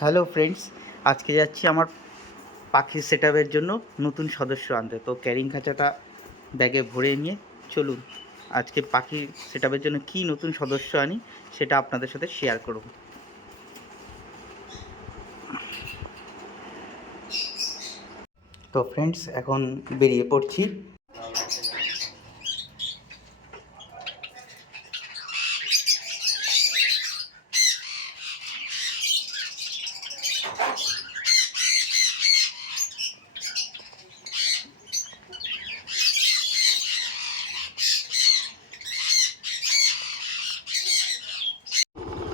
Hello friends, আজকে যাচ্ছি আমার পাখির সেটআপের জন্য নতুন সদস্য আনতে। তো ক্যারিং খাঁচাটা ব্যাগে ভরে নিয়ে চলুন আজকে পাখির সেটআপের জন্য কী নতুন সদস্য আনি সেটা আপনাদের সাথে শেয়ার করব। তো ফ্রেন্ডস, এখন বেরিয়ে পড়ছি।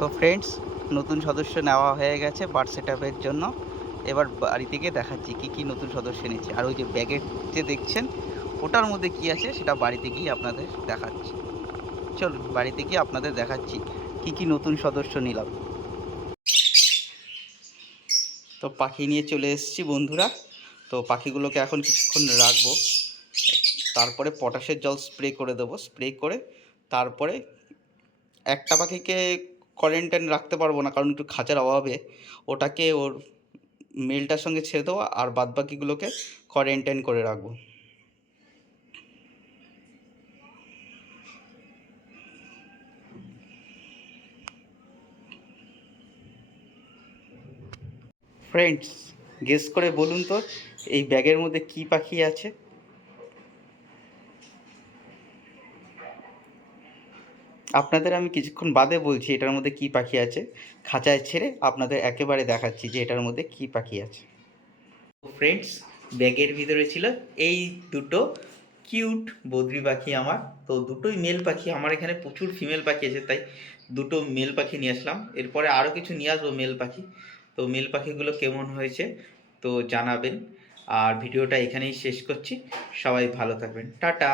তো ফ্রেন্ডস, নতুন সদস্য নেওয়া হয়ে গেছে বার্ড সেটআপের জন্য। এবার বাড়ি থেকে দেখাচ্ছি কী কী নতুন সদস্য এনেছি, আর ওই যে ব্যাগের যে দেখছেন ওটার মধ্যে কী আছে সেটা বাড়িতে গিয়ে আপনাদের দেখাচ্ছি। চলুন বাড়িতে গিয়ে আপনাদের দেখাচ্ছি কী কী নতুন সদস্য নিলাম। তো পাখি নিয়ে চলে এসেছি বন্ধুরা। তো পাখিগুলোকে এখন কিছুক্ষণ রাখবো, তারপরে পটাশের জল স্প্রে করে দেবো। স্প্রে করে তারপরে একটা পাখিকে কোয়ারেন্টাইন রাখতে পারবো না, কারণ একটু খাঁচার অভাবে। ওটাকে ওর মেলটার সঙ্গে ছেড়ে দেবো, আর বাদ বাকিগুলোকে কোয়ারেন্টাইন করে রাখবো। ফ্রেন্ডস, গেস করে বলুন তো এই ব্যাগের মধ্যে কী পাখি আছে? আপনাদের আমি কিছুক্ষণ বাদে বলছি এটার মধ্যে কী পাখি আছে। খাঁচায় ছেড়ে আপনাদের একেবারে দেখাচ্ছি যে এটার মধ্যে কী পাখি আছে। ফ্রেন্ডস, ব্যাগের ভিতরে ছিল এই দুটো কিউট বদ্রি পাখি আমার। তো দুটোই মেল পাখি। আমার এখানে প্রচুর ফিমেল পাখি আছে, তাই দুটো মেল পাখি নিয়ে আসলাম। এরপরে আরও কিছু নিয়ে আসবো মেল পাখি। তো মেল পাখিগুলো কেমন হয়েছে তো জানাবেন। আর ভিডিওটা এখানেই শেষ করছি। সবাই ভালো থাকবেন, টাটা।